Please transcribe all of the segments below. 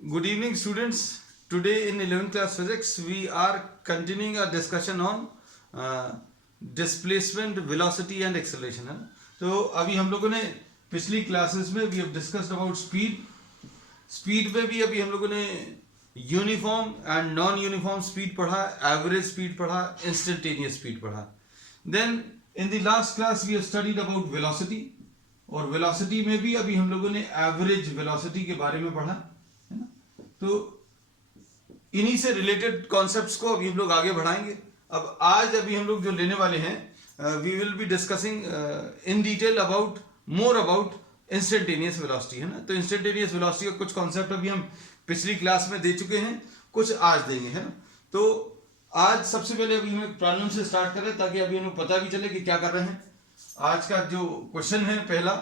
Good evening, students. Today in 11th class physics, we are continuing our discussion on displacement, velocity and acceleration. है ना? तो अभी हम लोगों ने पिछली क्लासेस में we have discussed about speed में भी अभी हम लोगों ने uniform and non uniform speed पढ़ा, एवरेज स्पीड पढ़ा, इंस्टेंटेनियस स्पीड पढ़ा. Then in the last class we have studied about velocity, और वेलोसिटी में भी अभी हम लोगों ने एवरेज वेलोसिटी के बारे में पढ़ा है ना. तो इन्हीं से रिलेटेड कॉन्सेप्ट्स को अभी हम लोग आगे बढ़ाएंगे. अब आज अभी हम लोग जो लेने वाले हैं, we will be discussing in detail about more about instantaneous velocity, है ना. तो इंस्टेंटेनियस वेलोसिटी का कुछ कॉन्सेप्ट अभी हम पिछली क्लास में दे चुके हैं, कुछ आज देंगे, है ना. तो आज सबसे पहले अभी हम प्रॉब्लम से स्टार्ट करें ताकि अभी हमें पता भी चले कि क्या कर रहे हैं. आज का जो क्वेश्चन है पहला,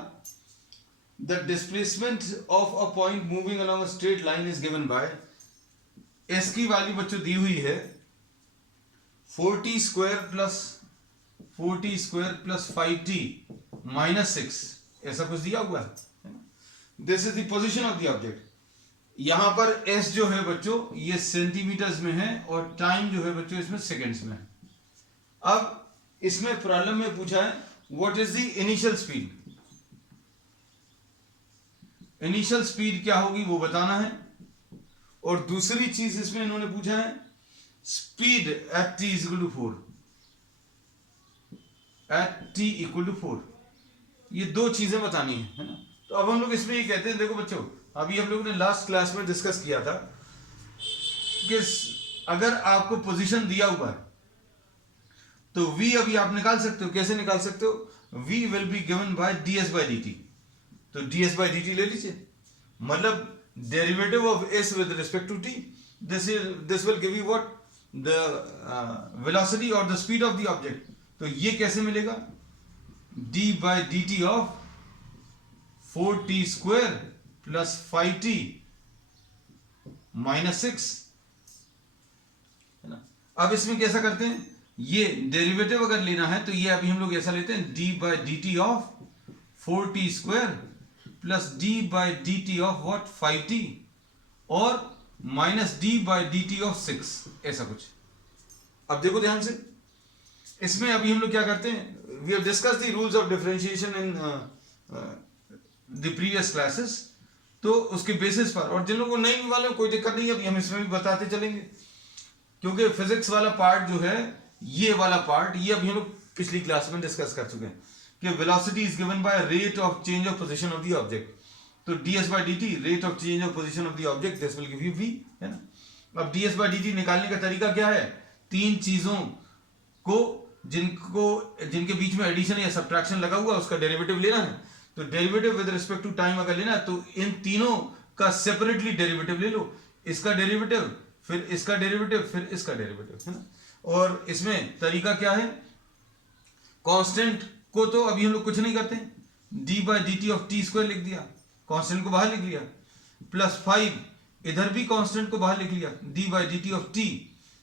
the displacement of a point moving along a straight line is given bye, S की वैल्यू बच्चों दी हुई है 40 स्क्वायर प्लस 5t माइनस 6, ऐसा कुछ दिया हुआ है. This is the position of the object. यहां पर s जो है बच्चों ये सेंटीमीटर्स में है और टाइम जो है बच्चों इसमें सेकंड्स में है. अब इसमें प्रॉब्लम में पूछा है what is the initial speed. Initial speed क्या होगी वो बताना है. और दूसरी चीज इसमें इन्होंने पूछा है speed at t is equal to 4, at t equal to 4. ये दो चीजें बतानी है ना. तो अब हम लोग इसमें ये कहते हैं, देखो बच्चों अभी हम लोगों ने लास्ट क्लास में डिस्कस किया था कि अगर आपको पोजीशन दिया हुआ है तो v अभी आप निकाल सकते हो. कैसे निकाल सकते हो? v will be given by ds by dt. तो ds बाय dt ले लीजिए, मतलब derivative of s with respect to t. This will give you what, the velocity और the speed of the object. तो ये कैसे मिलेगा? d by dt of 4t square plus 5t minus 6, है ना. अब इसमें कैसा करते हैं, ये डेरिवेटिव अगर लेना है तो ये अभी हम लोग ऐसा लेते हैं d by dt of 4t square plus d by dt of what 5t और minus d by dt of 6, ऐसा कुछ. अब देखो ध्यान से, इसमें अभी हम लोग क्या करते हैं, we have discussed the rules of differentiation in the previous classes. तो उसके बेसिस पर, और जिन लोगों को नहीं मालूम कोई दिक्कत नहीं, अभी हम इसमें भी बताते चलेंगे, क्योंकि फिजिक्स वाला पार्ट जो है, ये वाला पार्ट ये अभी हम लोग पिछली क्लास में डिस्कस कर चुके हैं कि velocity is given by rate of change of position of the object. तो ds by dt rate of change of position of the object, this will give you v, है ना. अब ds बाय dt निकालने का तरीका क्या है? तीन चीजों को जिनके बीच में एडिशन या सब्ट्रैक्शन लगा हुआ उसका डेरिवेटिव लेना है. तो derivative with respect to time अगर लेना है तो इन तीनों का सेपरेटली डेरिवेटिव ले लो. इसका डेरिवेटिव, फिर इसका डेरिवेटिव, फिर इसका डेरिवेटिव, है ना. और इसमें तरीका क्या है, कांस्टेंट को तो अभी हम लोग कुछ नहीं करते, d by dt of t square लिख दिया, कांस्टेंट को बाहर लिख लिया, प्लस 5 इधर भी कांस्टेंट को बाहर लिख लिया, d by dt of t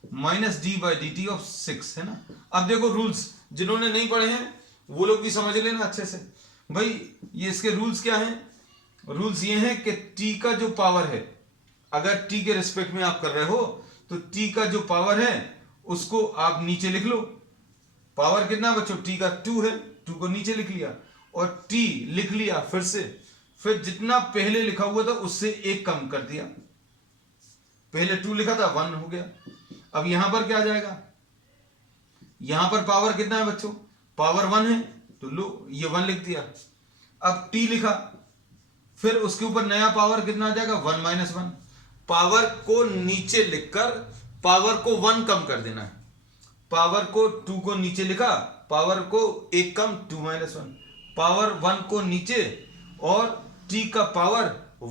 minus d by dt of 6, है ना. अब देखो रूल्स, जिन्होंने नहीं पढ़े हैं वो लोग भी समझ लेना अच्छे से. भाई ये इसके रूल्स क्या हैं? रूल्स ये हैं कि t का जो पावर है, अगर t के रिस्पेक्ट में आप कर रहे हो तो t का जो पावर है उसको आप नीचे लिख लो. पावर कितना बच्चों? t का 2 है, 2 को नीचे लिख लिया और t लिख लिया फिर से, फिर जितना पहले लिखा हुआ था उससे एक कम कर दिया. पहले 2 लिखा था 1 हो गया. अब यहां पर क्या आ जाएगा, यहां पर पावर कितना है बच्चों? पावर 1 है, तो लो ये 1 लिख दिया. अब t लिखा, फिर उसके ऊपर नया पावर कितना आ जाएगा? 1 माइनस 1. पावर को नीचे लिखकर पावर को 1 कम कर देना है. पावर को 2 को नीचे लिखा, पावर को 1 कम 2 माइनस 1, पावर 1 को नीचे और t का पावर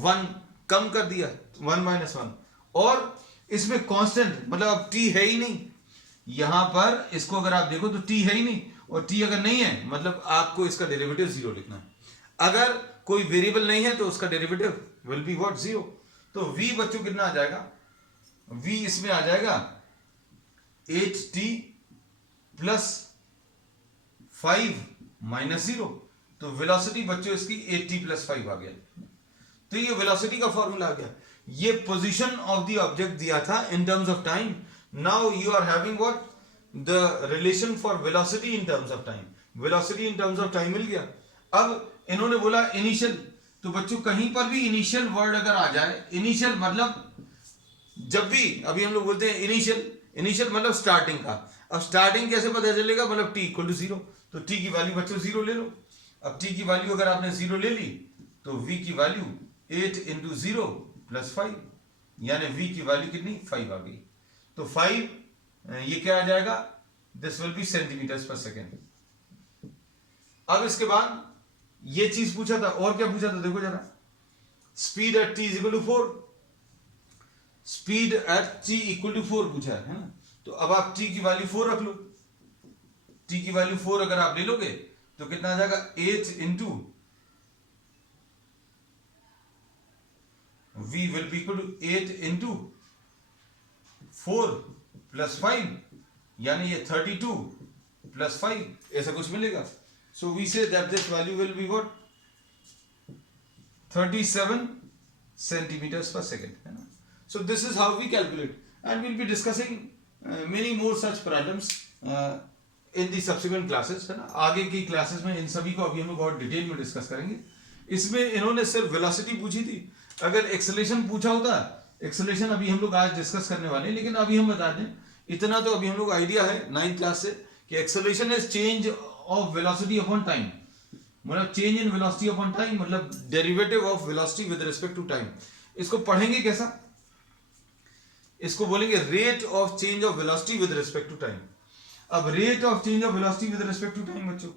1 कम कर दिया 1 माइनस 1. और इसमें कांस्टेंट मतलब अब t है ही नहीं, यहां पर इसको अगर आप देखो तो t है ही नहीं, और t अगर नहीं है मतलब आपको इसका डेरिवेटिव 0 लिखना है. अगर कोई वेरिएबल नहीं है तो उसका डेरिवेटिव विल बी व्हाट 0. तो v बच्चों कितना आ जाएगा? v इसमें आ जाएगा 8t प्लस 5 माइनस 0. तो वेलोसिटी बच्चों इसकी 8t प्लस 5 आ गया. तो ये वेलोसिटी का फॉर्मूला आ गया. ये पोजीशन ऑफ द ऑब्जेक्ट दिया था in terms of time. Now you are having what, the relation for velocity in terms of time. Velocity in terms of time मिल गया. अब इन्होंने बोला इनिशियल, तो बच्चों कहीं पर भी इनिशियल वर्ड अगर आ जाए, इनिशियल मतलब जब भी, अभी हम लोग बोलते हैं इनिशियल, इनिशियल मतलब स्टार्टिंग का. अब स्टार्टिंग कैसे पता चलेगा, मतलब t इक्वल टू जीरो, तो t की वैल्यू बच्चों जीरो ले लो. अब t की वैल्यू अगर आपने जीरो ले ली तो v की वैल्यू 8 इंटू जीरो प्लस 5, यानी v की वैल्यू कितनी 5 आ गई. तो 5 ये क्या आ जाएगा, दिस विल बी सेंटीमीटर्स पर सेकेंड. अब इसके बाद ये चीज पूछा था, और क्या पूछा था देखो जरा, speed at t is equal to 4, speed at t equal to 4 पूछा है ना. तो अब आप t की वैल्यू 4 रख लो. t की वैल्यू 4 अगर आप ले लोगे तो कितना आ जाएगा, 8 into v will be equal to 8 into 4 plus 5, यानी ये 32 प्लस 5 ऐसा कुछ मिलेगा. So we say that this value will be what 37 centimeters per second, है ना. So this is how we calculate, and we'll be discussing many more such problems in the subsequent classes, है ना. आगे की classes में इन सभी को अभी हम लोग और डिटेल में डिस्कस करेंगे. इसमें इन्होंने सिर्फ वेलोसिटी पूछी थी. अगर एक्सेलरेशन पूछा होता, एक्सेलरेशन अभी हम लोग आज डिस्कस करने वाले हैं, लेकिन अभी हम बता दें इतना तो अभी हम लोग आइडिया है 9th क्लास से कि acceleration is change of velocity upon time, मतलब change in velocity upon time, मतलब derivative of velocity with respect to time. इसको पढ़ेंगे कैसा, इसको बोलेंगे rate of change of velocity with respect to time. अब rate of change of velocity with respect to time बच्चों,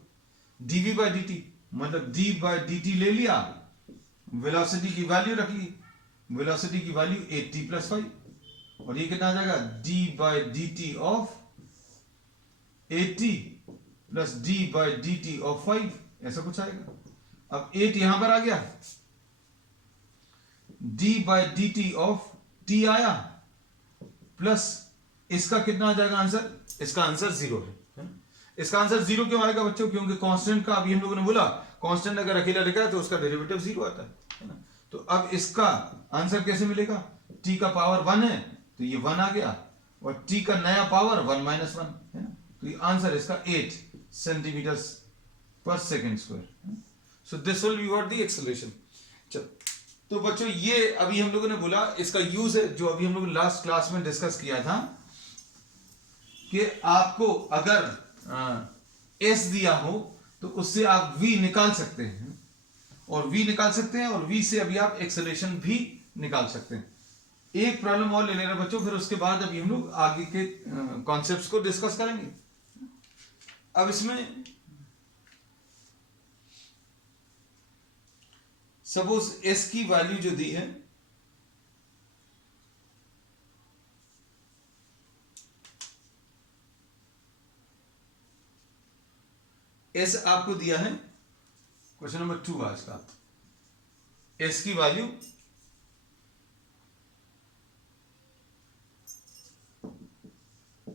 dv by dt, मतलब d by dt ले लिया, वेलोसिटी की वैल्यू रख ली, वेलोसिटी की वैल्यू 8t प्लस 5, और ये कितना आ जाएगा, d by dt of 8t plus d by dt of 5, ऐसा कुछ आएगा. अब 8 यहां पर आ गया, d by dt of t आया, प्लस इसका कितना आ जाएगा आंसर, इसका आंसर 0 है. इसका आंसर 0 क्यों आएगा बच्चों, क्योंकि कांस्टेंट का अभी हम लोगों ने बोला कांस्टेंट अगर अकेला लिखा है तो उसका डेरिवेटिव 0 आता है ना. तो अब इसका आंसर कैसे मिलेगा, t का पावर 1 है तो ये 1 आ गया, और t का नया पावर 1 माइनस 1 है ना. तो ये आंसर इसका 8 सेंटीमीटर पर second square. So this will be what the acceleration. चलो, तो बच्चों ये अभी हम लोगों ने बोला, इसका यूज है जो अभी हम लोग लास्ट क्लास में डिस्कस किया था कि आपको अगर एस दिया हो तो उससे आप v निकाल सकते हैं, और v निकाल सकते हैं, और v से अभी आप एक्सेलरेशन भी निकाल सकते हैं. एक प्रॉब्लम और ले लेना बच्चों, फिर उसके बाद अभी हम लोग आगे के कॉन्सेप्ट्स को डिस्कस करेंगे. अब इसमें सपोज s की वैल्यू जो दी है, s आपको दिया है, क्वेश्चन नंबर 2 आज का, s की value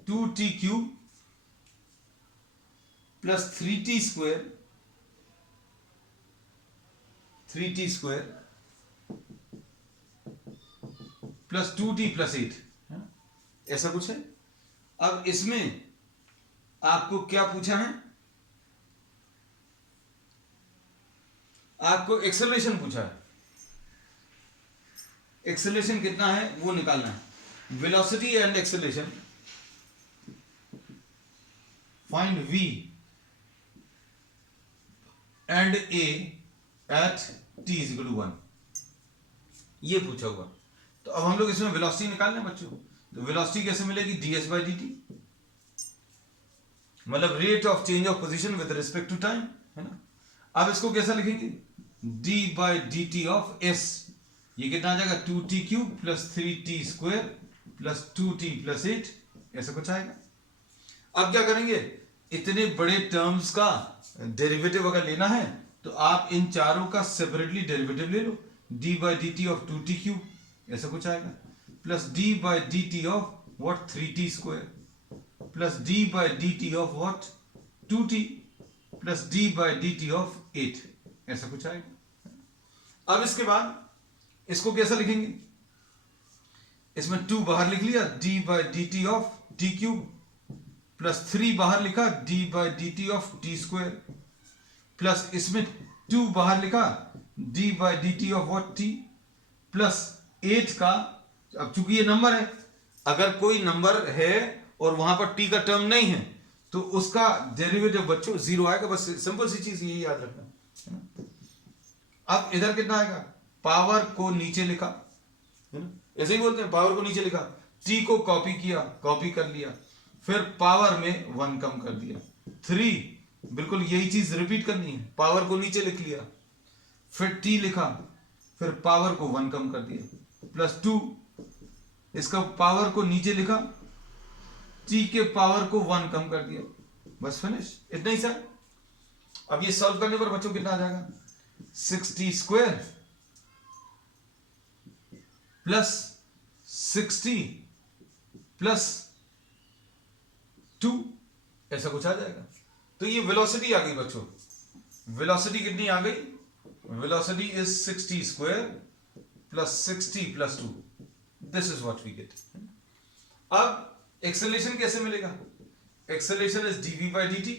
2t cube plus 3t square, 3t square plus 2t plus 8, ऐसा कुछ है. अब इसमें आपको क्या पूछा है, आपको एक्सेलरेशन पूछा है. एक्सेलरेशन कितना है वो निकालना है. Velocity and acceleration, find v and a at t is equal to 1, ये पूछा हुआ. तो अब हम लोग इसमें वेलोसिटी निकालना है बच्चों. तो वेलोसिटी कैसे मिलेगी, ds बाई dt, मतलब rate of change of position with respect to time, है ना. अब इसको कैसा लिखेंगे, d by dt of s, ये कितना आ जाएगा 2t cube plus 3t square plus 2t plus 8, ऐसा कुछ आएगा. अब क्या करेंगे, इतने बड़े टर्म्स का डेरिवेटिव अगर लेना है तो आप इन चारों का सेपरेटली डेरिवेटिव ले लो. d by dt of 2t cube, ऐसा कुछ आएगा, plus d by dt of what 3t square plus d by dt of what 2t plus d by dt of 8, ऐसा कुछ आएगा. अब इसके बाद इसको कैसा लिखेंगे, इसमें 2 बाहर लिख लिया, D by D T of T cube plus 3 बाहर लिखा, D by D T of T square plus इसमें 2 बाहर लिखा, D by D T of what T plus 8 का, अब चूंकि ये नंबर है, अगर कोई नंबर है और वहां पर टी का टर्म नहीं है तो उसका डेरिवेटिव बच्चों 0 आएगा। बस सिंपल सी चीज यही याद रखना है ना। अब इधर कितना आएगा, पावर को नीचे लिखा है ना, ऐसे ही बोलते हैं, पावर को नीचे लिखा, टी को कॉपी किया, कॉपी कर लिया, फिर पावर में 1 कम कर दिया, 3 बिल्कुल यही चीज रिपीट करनी है, पावर को नीचे लिख लिया, फिर टी लिखा, फिर पावर को 1 कम कर दिया, प्लस 2 इसका पावर को नीचे लिखा, टी के पावर को 1 कम कर दिया, बस फिनिश, इतना ही सर। अब ये सॉल्व करने पर बच्चों कितना आ जाएगा, 60 स्क्वायर प्लस 60 प्लस 2 ऐसा कुछ आ जाएगा। तो ये वेलोसिटी आ गई बच्चों, वेलोसिटी कितनी आ गई, velocity is 60 square plus 60 plus 2, this is what we get. अब एक्सेलरेशन कैसे मिलेगा, acceleration is dv by dt,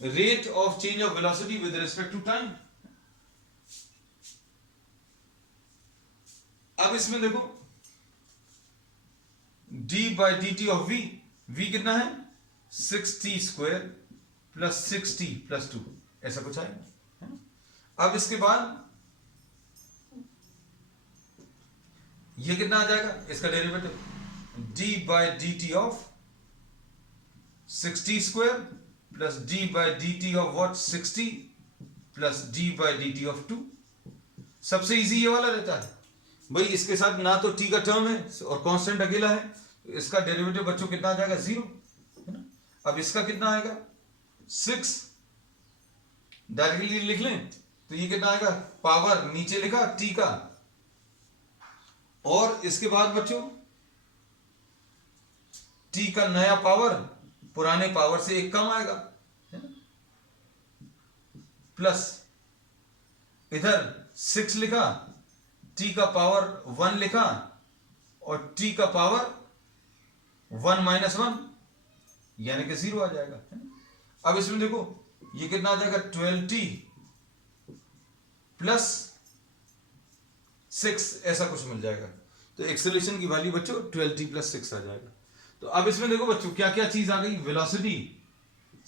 rate of change of velocity with respect to time। अब इसमें देखो d by dt of v, v कितना है 60 square plus 60 plus 2, ऐसा कुछ आएगा। अब इसके बाद ये कितना आ जाएगा, इसका derivative d by dt of 60 square plus d by dt of what 60 plus d by dt of 2। सबसे इजी ये वाला रहता है भाई, इसके साथ ना तो t का टर्म है और कांस्टेंट अकेला है, तो इसका डेरिवेटिव बच्चों कितना आ जाएगा 0 है ना। अब इसका कितना आएगा 6, डायरेक्टली लिख लें तो ये कितना आएगा, पावर नीचे लिखा t का, और इसके बाद बच्चों t का नया पावर पुराने पावर से 1 कम आएगा है ना, प्लस इधर 6 लिखा, t का पावर 1 लिखा, और t का पावर 1 माइनस 1 यानी कि 0 आ जाएगा है ना। अब इसमें देखो ये कितना आ जाएगा 12t प्लस 6 ऐसा कुछ मिल जाएगा, तो एक्सेलरेशन की वैल्यू बच्चों 12t प्लस 6 आ जाएगा। तो अब इसमें देखो बच्चों क्या क्या चीज आ गई, वेलोसिटी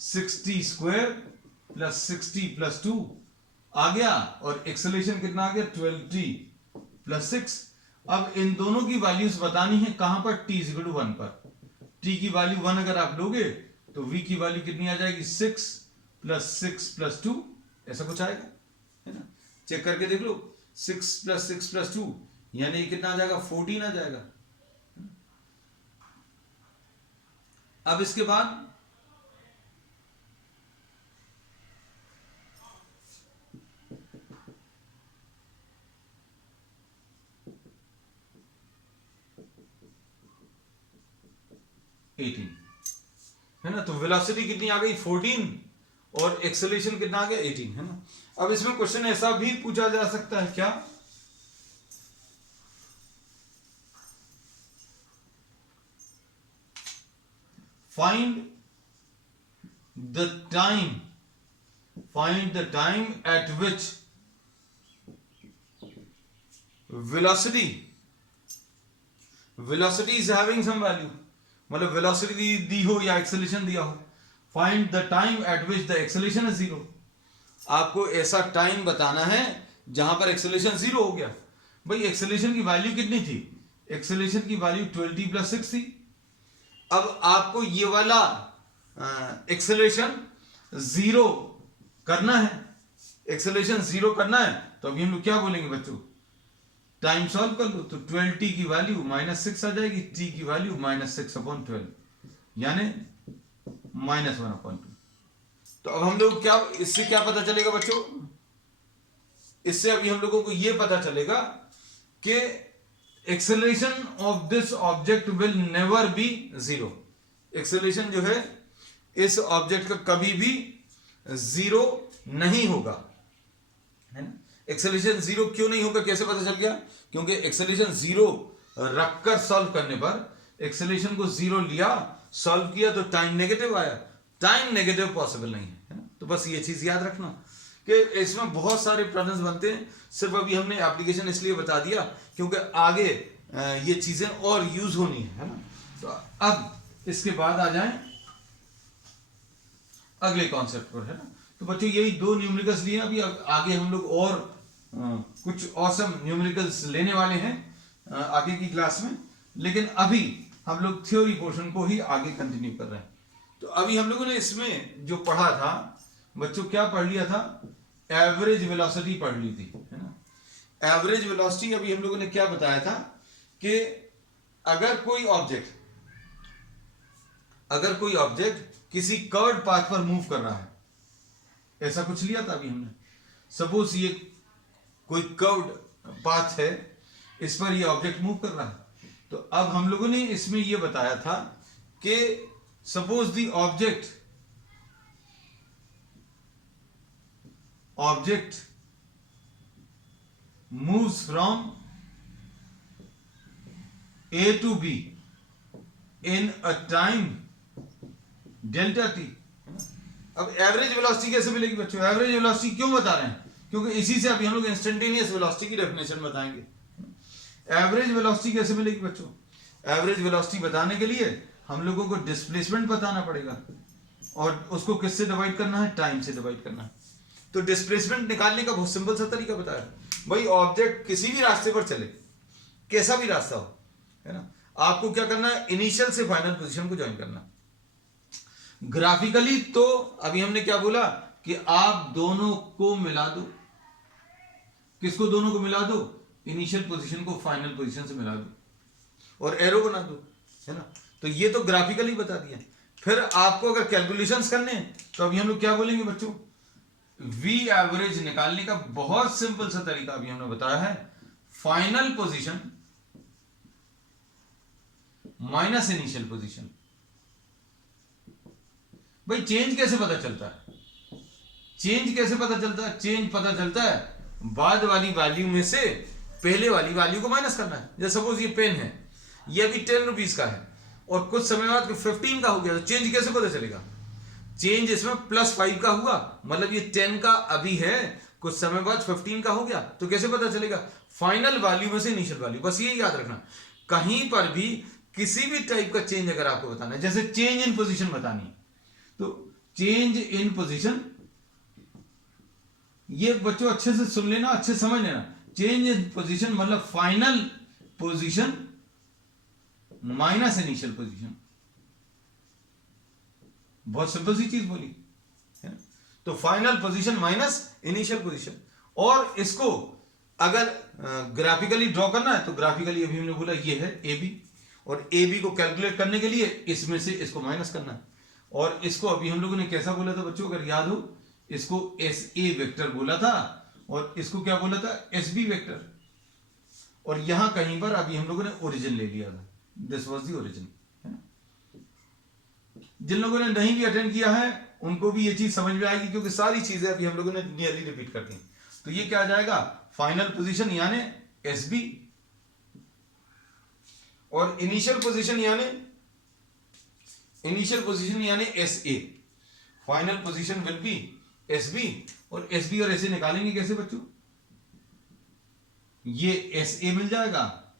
60 स्क्वायर प्लस 60 प्लस 2 आ गया, और एक्सेलरेशन कितना आ गया 12t प्लस 6। अब इन दोनों की वैल्यूज बतानी है कहां पर, t इक्वल टू 1 पर। t की वैल्यू 1 अगर आप लोगे तो v की वैल्यू कितनी आ जाएगी 6 प्लस 2 ऐसा कुछ आएगा है ना, चेक करके देख लो, 6 प्लस 2 यानी ये कितना आ जाएगा 14 आ जाएगा। अब इसके बाद है ना, तो वेलोसिटी कितनी आ गई 14 और एक्सेलरेशन कितना आ गया 18 है ना। अब इसमें क्वेश्चन ऐसा भी पूछा जा सकता है क्या, find the time at which velocity is having some value, मतलब वेलोसिटी दी हो या एक्सेलरेशन दिया हो, find the time eight which the acceleration is 0। आपको ऐसा टाइम बताना है जहां पर एक्सेलरेशन 0 हो गया। भाई एक्सेलरेशन की वैल्यू कितनी थी, एक्सेलरेशन की वैल्यू 12t प्लस 6 थी। अब आपको ये वाला एक्सेलरेशन 0 करना है, एक्सेलरेशन 0 करना है, तो अभी हम लोग क्या बोलेंगे बच्चों, टाइम सॉल्व कर लो, तो 12t की वैल्यू -6 आ जाएगी, t की वैल्यू -6/12 यानी -1/2। तो अब हम लोग क्या, इससे क्या पता चलेगा बच्चों, इससे अभी हम लोगों को यह पता चलेगा कि acceleration of this object will never be 0। Acceleration जो है इस ऑब्जेक्ट का कभी भी 0 नहीं होगा है ना। एक्सेलरेशन 0 क्यों नहीं होगा, कैसे पता चल गया? क्योंकि एक्सेलरेशन 0 रखकर सॉल्व करने पर एक्सेलरेशन को 0 लिया, सॉल्व किया तो टाइम नेगेटिव आया, टाइम नेगेटिव पॉसिबल नहीं है ना। तो बस ये चीज याद रखना कि इसमें बहुत सारे प्रॉब्लम्स बनते हैं, सिर्फ अभी हमने एप्लीकेशन इसलिए बता दिया क्योंकि आगे ये चीजें और यूज होनी है ना। तो अब इसके बाद आ जाएं अगले कॉन्सेप्ट पर, है ना। तो बच्चों यही 2 न्यूमेरिकल्स लिए, अभी आगे हम लोग और कुछ ऑसम न्यूमेरिकल्स लेने वाले हैं आगे की क्लास में, लेकिन अभी हम लोग थ्योरी पोर्शन को ही आगे कंटिन्यू कर रहे हैं। तो अभी हम लोगों ने इसमें जो पढ़ा था बच्चों, क्या पढ़ लिया था? एवरेज वेलोसिटी पढ़ ली थी, है ना। एवरेज वेलोसिटी अभी हम लोगों ने क्या बताया था कि अगर कोई ऑब्जेक्ट किसी कर्व्ड पाथ पर मूव कर रहा है, ऐसा कुछ लिया था अभी हमने। सपोज ये कोई कर्व्ड पाथ है, इस पर ये ऑब्जेक्ट मूव कर रहा है, तो अब हम लोगों ने इसमें ये बताया था कि suppose the object moves from A to B in a time delta t। अब एवरेज वेलोसिटी कैसे मिलेगी बच्चों? एवरेज वेलोसिटी क्यों बता रहे हैं? क्योंकि इसी से अभी हम लोग इंस्टेंटेनियस वेलोसिटी की डेफिनेशन बताएंगे। एवरेज वेलोसिटी कैसे मिलेगी बच्चों? एवरेज वेलोसिटी बताने के लिए हम लोगों को डिस्प्लेसमेंट बताना पड़ेगा, और उसको किससे डिवाइड करना है? टाइम से डिवाइड करना है। तो डिस्प्लेसमेंट निकालने का बहुत सिंपल सा तरीका बताया भाई। ऑब्जेक्ट किसी भी रास्ते पर चले, कैसा भी रास्ता हो, है ना, आपको क्या करना है? इनिशियल से फाइनल पोजीशन को ज्वाइन करना। ग्राफिकली तो अभी हमने क्या बोला कि आप दोनों को मिला दो। किसको दोनों को मिला दो? इनिशियल पोजीशन को फाइनल पोजीशन से मिला दो और एरो बना दो, है ना। तो ये तो ग्राफिकली बता दिया। फिर आपको अगर कैलकुलेशंस करने हैं तो अभी हम लोग क्या बोलेंगे बच्चों? वी एवरेज निकालने का बहुत सिंपल सा तरीका अभी हमने बताया है, final position minus initial position. भाई चेंज कैसे पता चलता है? चेंज कैसे पता चलता है? चेंज पता चलता है बाद वाली वैल्यू में से पहले वाली वैल्यू को माइनस करना है। जैसे सपोज ये पेन है, ये अभी 10 रुपीज का है और कुछ समय बाद 15 का हो गया, तो चेंज कैसे पता चलेगा? चेंज इसमें +5 का हुआ, मतलब ये 10 का अभी है, कुछ समय बाद 15 का हो गया, तो कैसे पता चलेगा? फाइनल वैल्यू में से इनिशियल वैल्यू। बस ये याद रखना, कहीं पर भी किसी भी टाइप का चेंज अगर आपको बताना है, जैसे चेंज इन पोजीशन बतानी है, तो चेंज इन पोजीशन, ये बच्चों अच्छे से सुन लेना, अच्छे समझ लेना। चेंज इन पोजीशन मतलब final position minus initial position. बहुत सिंपल सी चीज बोली है ना। तो final position minus initial position, और इसको अगर ग्राफिकली ड्रॉ करना है तो ग्राफिकली अभी हमने बोला ये है ए बी, और ए बी को कैलकुलेट करने के लिए इसमें से इसको माइनस करना है। और इसको अभी हम लोगों ने कैसा बोला था बच्चों, अगर याद हो, इसको एस ए वेक्टर बोला था और इसको क्या बोला था? S B vector. और यहां कहीं पर अभी हम लोगों ने ओरिजिन ले लिया था, दिस वाज द ओरिजिन। जिन लोगों ने नहीं भी अटेंड किया है उनको भी ये चीज समझ में आएगी, क्योंकि सारी चीजें अभी हम लोगों ने नियरली रिपीट कर दी। तो ये क्या आ जाएगा? फाइनल पोजीशन यानी एस बी, और इनिशियल पोजीशन यानी S A. Final position will be S B, और एस बी और एस ए निकालेंगे कैसे बच्चों? ये एस ए मिल जाएगा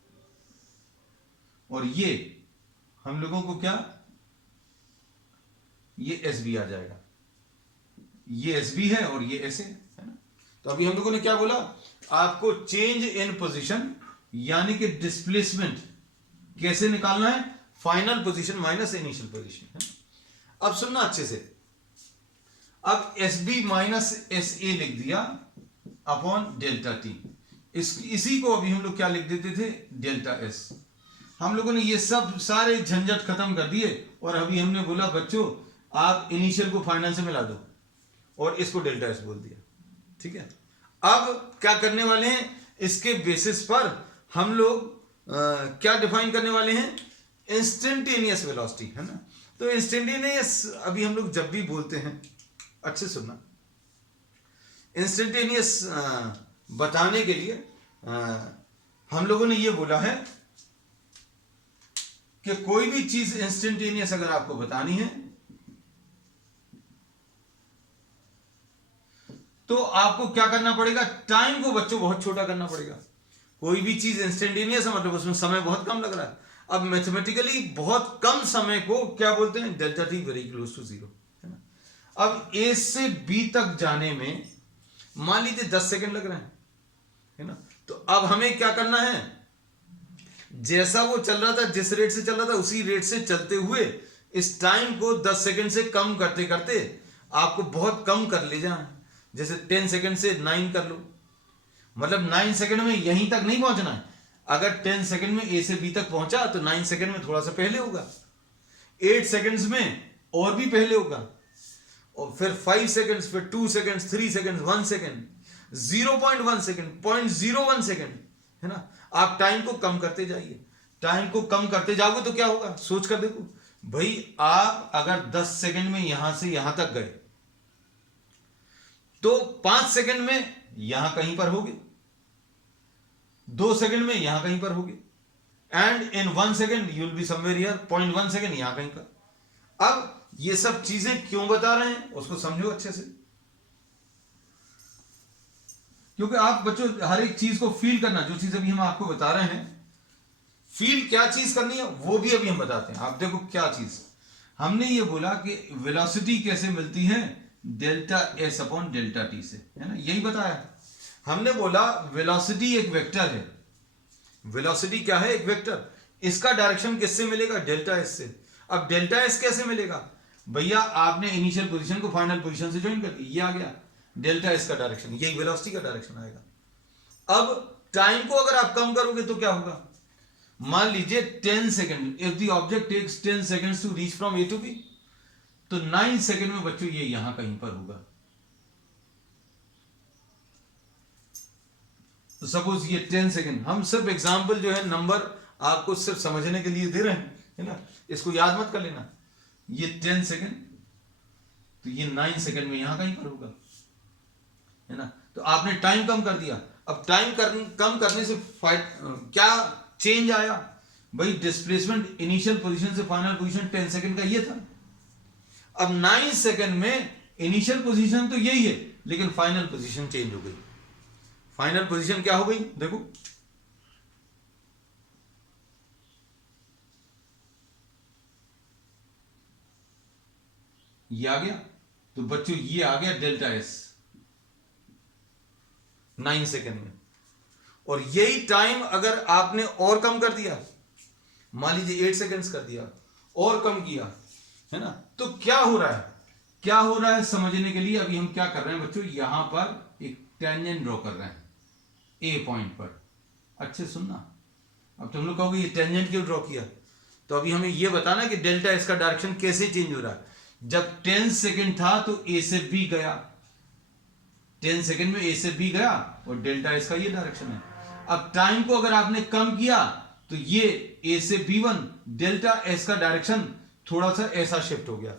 और ये हम लोगों को क्या, ये एस बी आ जाएगा। ये एस बी है और ये एस ए है ना। तो अभी हम लोगों ने क्या बोला? आपको चेंज इन पोजीशन यानी कि डिस्प्लेसमेंट कैसे निकालना है? Final position minus initial position है। अब सुनना अच्छे से, अब S B minus S A लिख दिया अपॉन डेल्टा टी। इसी को अभी हम लोग क्या लिख देते थे? Delta S. हम लोगों ने ये सब सारे झंझट खत्म कर दिए, और अभी हमने बोला बच्चों आप इनिशियल को फाइनल से मिला दो और इसको डेल्टा एस बोल दिया, ठीक है। अब क्या करने वाले हैं? इसके बेसिस पर हम लोग क्या डिफाइन करने वाले हैं? इंस्टेंटेनियस वेलोसिटी, है ना। तो इंस्टेंटेनियस अभी हम लोग जब भी बोलते हैं, अच्छे सुनना, इंस्टेंटेनियस बताने के लिए हम लोगों ने ये बोला है कि कोई भी चीज इंस्टेंटेनियस अगर आपको बतानी है तो आपको क्या करना पड़ेगा, टाइम को बच्चों बहुत छोटा करना पड़ेगा। कोई भी चीज इंस्टेंटेनियस है मतलब उसमें समय बहुत कम लग रहा है। अब मैथमेटिकली बहुत कम समय को क्या बोलते हैं, delta T very close to zero, है ना। अब ए से बी तक जाने में मान लीजिए 10 सेकंड लग रहे हैं, है ना। तो अब हमें क्या करना है, जैसा वो चल रहा था, जिस रेट से चल रहा था उसी रेट से चलते हुए इस टाइम को 10 सेकंड से कम करते करते आपको बहुत कम कर ले जाना। जैसे 10 सेकंड से 9 कर लो, मतलब 9 सेकंड में यहीं तक नहीं पहुंचना है। अगर 10 सेकंड में ए से बी तक पहुंचा तो 9 सेकंड में थोड़ा सा पहले होगा, 8 सेकंड्स में और भी पहले होगा, और फिर 5 सेकंड्स, फिर 2 seconds, 3 seconds, 1 second, 0.1 second, 0.01 second, है ना। आप टाइम को कम करते जाइए, टाइम को कम करते जाओगे तो क्या होगा, सोच कर देखो भाई। आप अगर 10 सेकंड में यहां से यहां तक गए तो 5 सेकंड में यहां कहीं पर होगे, 2 सेकंड में यहां कहीं पर होगे, and in 1 second you will be somewhere here, 0.1 second यहां कहीं पर। अब ये सब चीजें क्यों बता रहे हैं उसको समझो अच्छे से, क्योंकि आप बच्चों हर एक चीज को फील करना, जो चीज अभी हम आपको बता रहे हैं, फील क्या चीज करनी है वो भी अभी हम बताते हैं। आप देखो क्या चीज हमने ये बोला कि वेलोसिटी कैसे मिलती है, delta S upon delta T से, है ना, यही बताया। हमने बोला वेलोसिटी एक वेक्टर है। वेलोसिटी क्या है, एक वेक्टर। इसका डायरेक्शन किससे मिलेगा, डेल्टा एस से। अब डेल्टा एस कैसे मिलेगा भैया, आपने इनिशियल पोजीशन को फाइनल पोजीशन से ज्वाइन कर दी, ये आ गया डेल्टा एस का डायरेक्शन, यही वेलोसिटी का डायरेक्शन आएगा। अब टाइम को अगर आप कम करोगे तो क्या होगा, मान लीजिए 10 second, if the object takes 10 seconds to reach from A to B, तो 9 सेकंड में बच्चों ये यहां कहीं पर होगा। तो सपोज ये 10 सेकंड, हम सिर्फ एग्जांपल जो है नंबर आपको सिर्फ समझने के लिए दे रहे हैं, है ना, इसको याद मत कर लेना। ये 10 सेकंड, तो ये 9 सेकंड में यहां कहीं पर होगा, है ना। तो आपने टाइम कम कर दिया। अब टाइम कम करने से क्या चेंज आया भाई, डिस्प्लेसमेंट इनिशियल पोजीशन से फाइनल पोजीशन 10 सेकंड का ये था। अब 9 सेकंड में इनिशियल पोजीशन तो यही है, लेकिन फाइनल पोजीशन चेंज हो गई। फाइनल पोजीशन क्या हो गई, देखो ये आ गया, तो बच्चों ये आ गया डेल्टा एस 9 सेकंड में। और यही टाइम अगर आपने और कम कर दिया, मान लीजिए 8 सेकंड्स कर दिया, और कम किया, है ना, तो क्या हो रहा है, क्या हो रहा है समझने के लिए अभी हम क्या कर रहे हैं बच्चों, यहां पर एक टेंजेंट ड्रॉ कर रहे हैं ए पॉइंट पर। अच्छे सुनना, अब तुम लोग कहोगे ये टेंजेंट क्यों ड्रॉ किया, तो अभी हमें ये बताना कि डेल्टा एस का डायरेक्शन कैसे चेंज हो रहा है। जब 10 सेकंड था तो ए से बी गया, 10 सेकंड में ए से बी गया, और डेल्टा एस का ये डायरेक्शन है। अब टाइम को अगर आपने कम किया तो ये ए से बी1, डेल्टा एस का डायरेक्शन थोड़ा सा ऐसा शिफ्ट हो गया।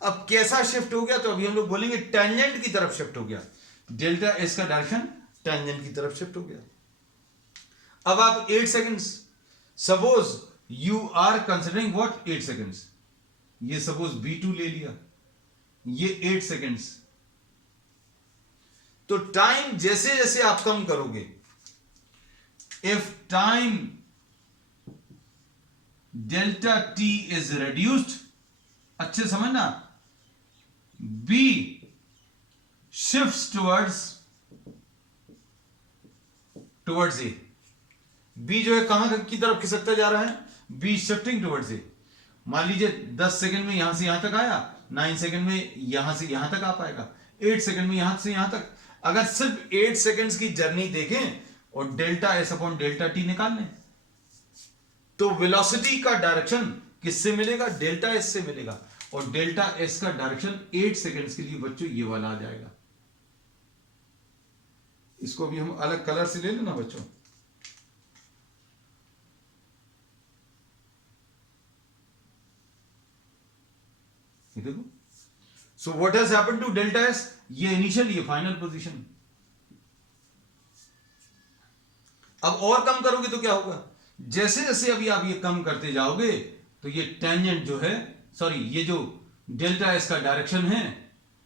अब कैसा शिफ्ट हो गया, तो अभी हम लोग बोलेंगे टेंजेंट की तरफ शिफ्ट हो गया, डेल्टा एस का डायरेक्शन टेंजेंट की तरफ शिफ्ट हो गया। अब आप 8 seconds, suppose you are considering what 8 seconds, ये सपोज B2 ले लिया, ये 8 सेकंड्स। तो टाइम जैसे जैसे आप कम करोगे, if time delta T is reduced, अच्छे समझना, B shifts towards A। B जो है कहां की तरफ खिसकता जा रहा है, B shifting towards A। मान लीजिए 10 सेकंड में यहां से यहां तक आया, 9 सेकंड में यहां से यहां तक आ पाएगा, 8 सेकंड में यहां से यहां तक। अगर सिर्फ 8 सेकंड्स की जर्नी देखें और delta S upon delta T निकाल लें, तो वेलोसिटी का डायरेक्शन किससे मिलेगा, डेल्टा एस से मिलेगा। और डेल्टा एस का डायरेक्शन 8 सेकंड्स के लिए बच्चों ये वाला आ जाएगा। इसको भी हम अलग कलर से ले लेना बच्चों, ये देखो। So what has happened to delta S, ये इनिशियल, ये फाइनल पोजीशन। अब और कम करोगे तो क्या होगा, जैसे जैसे अभी आप ये कम करते जाओगे तो ये टेंजेंट जो है, सॉरी ये जो डेल्टा एस का डायरेक्शन है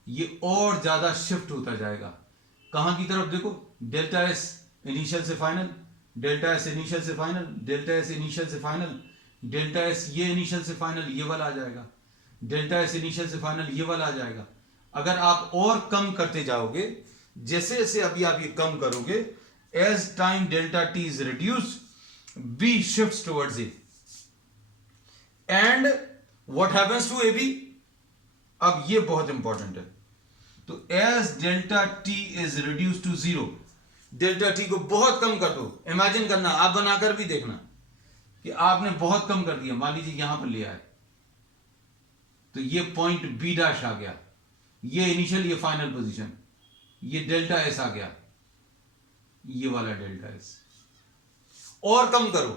ये और ज्यादा शिफ्ट होता जाएगा। कहां की तरफ, देखो डेल्टा एस इनिशियल से फाइनल, डेल्टा एस इनिशियल से फाइनल, डेल्टा एस इनिशियल से फाइनल, डेल्टा एस ये इनिशियल से फाइनल ये वाला आ जाएगा, डेल्टा एस इनिशियल से फाइनल ये वाला आ जाएगा। अगर आप और कम करते जाओगे, जैसे जैसे अभी आप ये कम करोगे, as time delta T is reduce B shifts towards A and what happens to A B. अब ये बहुत इंपॉर्टेंट है। तो as delta T is reduce to zero, delta T को बहुत कम कर दो। इमेजिन करना, आप बनाकर भी देखना कि आपने बहुत कम कर दिया, मान लीजिए यहां पर ले आए तो ये पॉइंट बी डैश आ गया, ये इनिशियल ये फाइनल पोजीशन, ये डेल्टा एस आ गया, ये वाला डेल्टा एस। और कम करो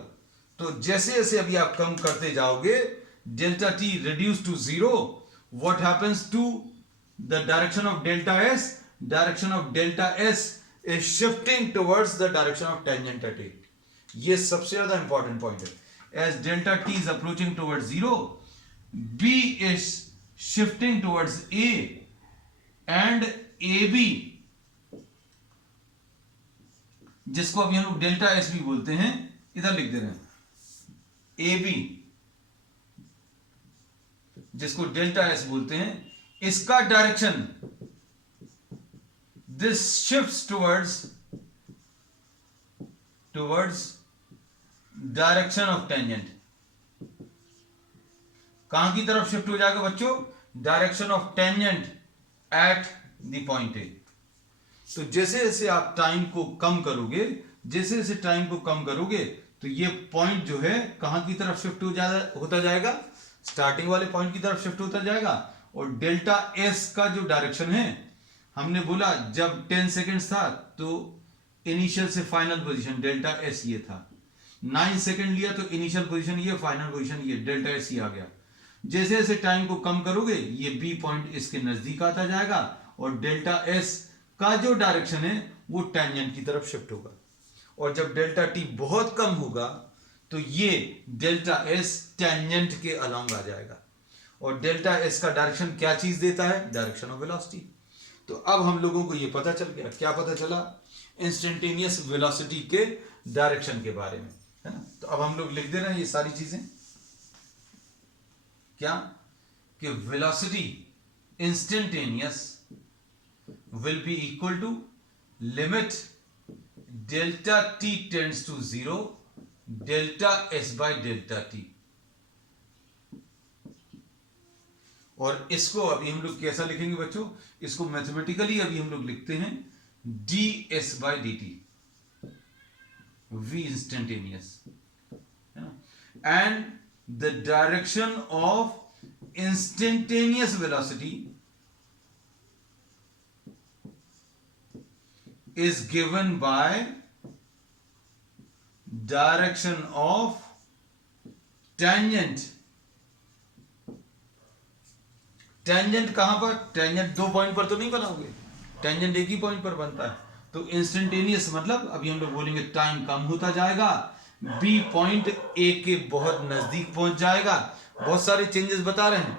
तो जैसे जैसे अभी आप कम करते जाओगे, delta T reduce to zero, what happens to the direction of delta S, direction of delta S is shifting towards the direction of tangent at A. ये सबसे ज्यादा इंपॉर्टेंट पॉइंट है। As delta T is approaching towards zero, B is shifting towards A and AB, जिसको अभी हम लोग delta S भी बोलते हैं, इधर लिख दे रहे हैं AB, जिसको डेल्टा एस बोलते हैं, इसका direction this shifts towards direction of tangent. कहां की तरफ शिफ्ट हो जाएगा बच्चों, direction of tangent at the point A. तो जैसे जैसे आप टाइम को कम करोगे, जैसे जैसे टाइम को कम करोगे तो ये पॉइंट जो है कहां की तरफ शिफ्ट होता जाएगा, स्टार्टिंग वाले पॉइंट की तरफ शिफ्ट होता जाएगा। और डेल्टा एस का जो डायरेक्शन है, हमने बोला जब 10 सेकेंड्स था तो इनिशियल से फाइनल पोजीशन डेल्टा एस ये था, 9 सेकेंड लिया तो इनिशियल पोजीशन ये, फाइनल पोजीशन ये, डेल्टा एस ये आ गया। जैसे जैसे टाइम को कम करोगे ये बी पॉइंट इसके नजदीक आता जाएगा और डेल्टा एस का जो डायरेक्शन है वो टेंजेंट की तरफ शिफ्ट होगा। और जब डेल्टा टी बहुत कम होगा तो ये डेल्टा एस टेंजेंट के अलोंग आ जाएगा। और डेल्टा एस का डायरेक्शन क्या चीज देता है, डायरेक्शन ऑफ वेलोसिटी। तो अब हम लोगों को ये पता चल गया, क्या पता चला, इंस्टेंटेनियस वेलोसिटी के डायरेक्शन के बारे में, है ना। तो अब हम लोग लिख दे रहे हैं ये सारी चीजें, क्या कि velocity instantaneous will be equal to limit delta T tends to zero delta S by delta T. और इसको अभी हम लोग कैसा लिखेंगे बच्चों, इसको मैथमेटिकली अभी हम लोग लिखते हैं D S by D T, V instantaneous, है ना। And the direction of instantaneous velocity is given by direction of tangent। Tangent कहां पर, टेंजेंट दो पॉइंट पर तो नहीं बनाओगे, टेंजेंट एक ही पॉइंट पर बनता है। तो इंस्टेंटेनियस मतलब अभी हम लोग बोलेंगे टाइम कम होता जाएगा, बी पॉइंट ए के बहुत नजदीक पहुंच जाएगा। बहुत सारे चेंजेस बता रहे हैं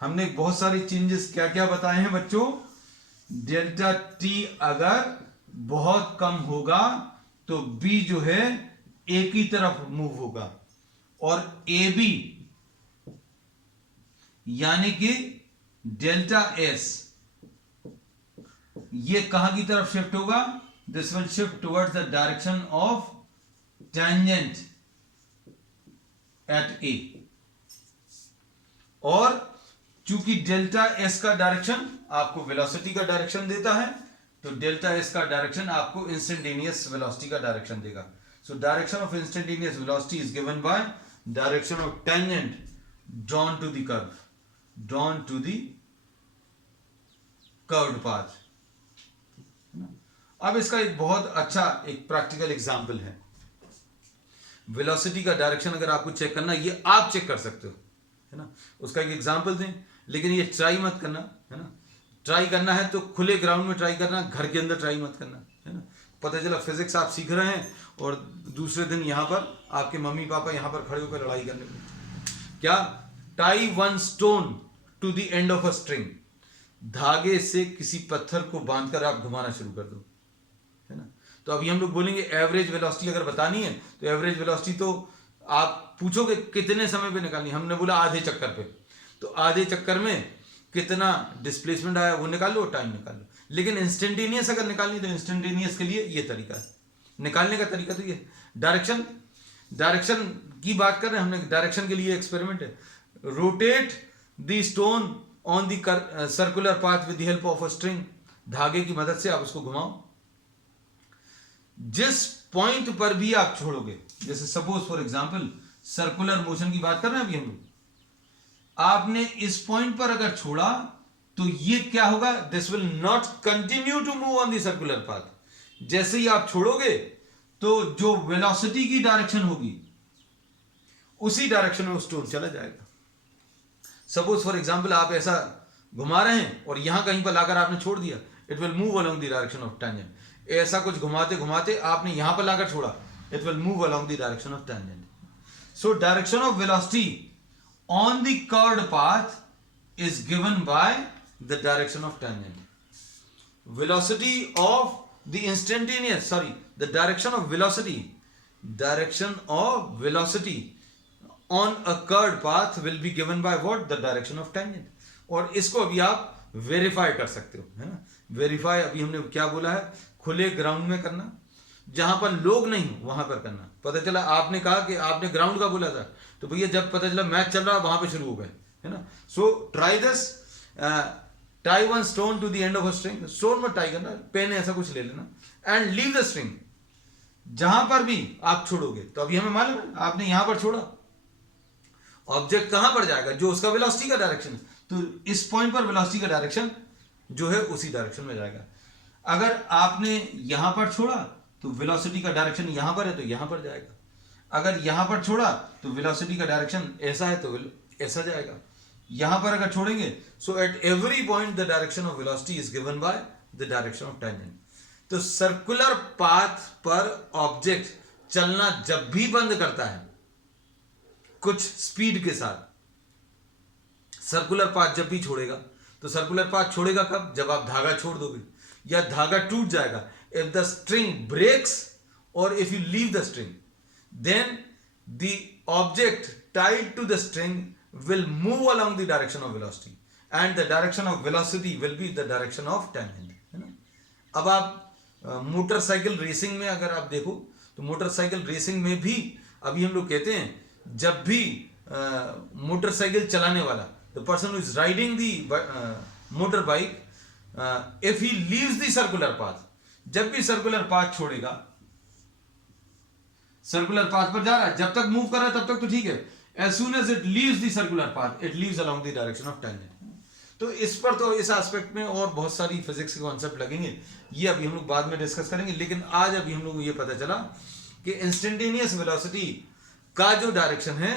हमने, बहुत सारे चेंजेस क्या क्या बताए हैं बच्चों। डेल्टा टी अगर बहुत कम होगा तो बी जो है ए की तरफ मूव होगा, और ए बी यानी कि डेल्टा एस ये कहां की तरफ शिफ्ट होगा, this will shift towards the direction of tangent at A. और चूंकि डेल्टा एस का डायरेक्शन आपको वेलोसिटी का डायरेक्शन देता है, तो डेल्टा एस का डायरेक्शन आपको इंस्टेंटेनियस वेलोसिटी का डायरेक्शन देगा। So direction of instantaneous velocity is given by direction of tangent drawn to the curve, drawn to the curved path. अब इसका एक बहुत अच्छा एक प्रैक्टिकल एग्जांपल है। वेलोसिटी का डायरेक्शन अगर आपको चेक करना, ये आप चेक कर सकते हो, है ना। उसका एक एग्जांपल दें, लेकिन ये ट्राई मत करना, है ना। ट्राई करना है तो खुले ग्राउंड में ट्राई करना, घर के अंदर ट्राई मत करना, है ना। पता चला फिजिक्स आप सीख रहे हैं और दूसरे दिन यहाँ पर आपके मम्मी पापा यहाँ पर खड़े होकर लड़ाई करने लगे। क्या? Tie one stone to the end of a string, धागे से किसी पत्थर को बांधकर आप घुमाना शुरू कर दो, है ना। तो अभी हम लोग बोलेंगे एवरेज वेलोसिटी अगर बतानी है तो एवरेज वेलोसिटी तो आप पूछोगे कितने समय पे निकालनी, हमने बोला आधे चक्कर पे, तो आधे चक्कर में कितना डिस्प्लेसमेंट आया वो निकाल लो, टाइम निकाल लो। लेकिन इंस्टेंटेनियस अगर निकालनी तो इंस्टेंटेनियस के लिए ये तरीका है, निकालने का तरीका तो ये। डायरेक्शन की बात कर रहे हैं हमने, डायरेक्शन के लिए एक्सपेरिमेंट है। Rotate the stone on the circular path with the help of a string, धागे की मदद से आप उसको घुमाओ। जिस पॉइंट पर भी आप छोड़ोगे, जैसे suppose for example circular motion की बात कर रहे हैं अभी हम लोग, आपने इस पॉइंट पर अगर छोड़ा तो ये क्या होगा, this will not continue to move on the circular path. जैसे ही आप छोड़ोगे तो जो वेलोसिटी की डायरेक्शन होगी उसी डायरेक्शन में वो स्टोन चला जाएगा। सपोज फॉर एग्जांपल आप ऐसा घुमा रहे हैं और यहां कहीं पर लाकर आपने छोड़ दिया, it will move along the direction of tangent. ऐसा कुछ घुमाते घुमाते आपने यहां पर लाकर छोड़ा, it will move along the direction of tangent. So direction of velocity on the curved path is given by the direction of tangent. Velocity of the instantaneous, the direction of velocity on a curved path will be given by what? The direction of tangent. और इसको अभी आप verify कर सकते हो, है ना। Verify अभी हमने क्या बोला है, खुले ग्राउंड में करना, जहां पर लोग नहीं वहां पर करना। पता चला आपने कहा कि आपने ग्राउंड का बोला था, तो भैया जब पता चला मैच चल रहा वहां पे शुरू हो गए, है ना। So try this, tie one stone to the end of a string, stone में टाई करना, पेन ऐसा कुछ ले लेना, एंड लीव द स्ट्रिंग। जहां पर भी आप छोड़ोगे, तो अभी हमें मालूम है आपने यहां पर छोड़ा, ऑब्जेक्ट कहां पर जाएगा, जो उसका वेलोसिटी का डायरेक्शन है, तो इस पॉइंट पर वेलोसिटी का डायरेक्शन जो है उसी डायरेक्शन में जाएगा। अगर आपने यहां पर छोड़ा तो वेलोसिटी का डायरेक्शन यहां पर है तो यहां पर जाएगा, अगर यहां पर छोड़ा तो वेलोसिटी का डायरेक्शन ऐसा है तो ऐसा जाएगा। यहां पर अगर छोड़ेंगे, so at every point the direction of velocity is given by the direction of tangent. तो सर्कुलर पाथ पर ऑब्जेक्ट चलना जब भी बंद करता है कुछ स्पीड के साथ, सर्कुलर पाथ जब भी छोड़ेगा, तो सर्कुलर पाथ छोड़ेगा कब, जब आप धागा छोड़ दोगे या धागा टूट जाएगा। इफ द स्ट्रिंग ब्रेक्स और if you leave the string, then the object tied to the string will move along the direction of velocity and the direction of velocity will be the direction of tangent, है ना। अब आप motorcycle racing में अगर आप देखो तो motorcycle racing में भी अभी हम लोग कहते हैं, जब भी मोटरसाइकिल चलाने वाला, the person who is riding the motorbike, if he leaves the circular path, जब भी सर्कुलर पाथ छोड़ेगा, सर्कुलर पाथ पर जा रहा है, जब तक मूव कर रहा है तब तक तो ठीक है, as soon as it leaves the circular path it leaves along the direction of tangent. तो इस पर तो इस एस्पेक्ट में और बहुत सारी फिजिक्स के कॉन्सेप्ट लगेंगे, ये अभी हम लोग बाद में डिस्कस करेंगे। लेकिन आज अभी हम लोग को ये पता चला कि इंस्टेंटेनियस वेलोसिटी का जो डायरेक्शन है,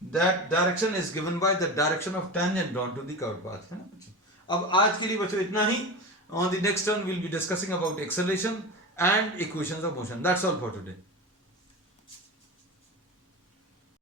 that direction is given by the direction of tangent down to the curve path, है ना बच्चों। अब आज के लिए बच्चों इतना ही। On the next turn we will be discussing about acceleration and equations of motion. That's all for today.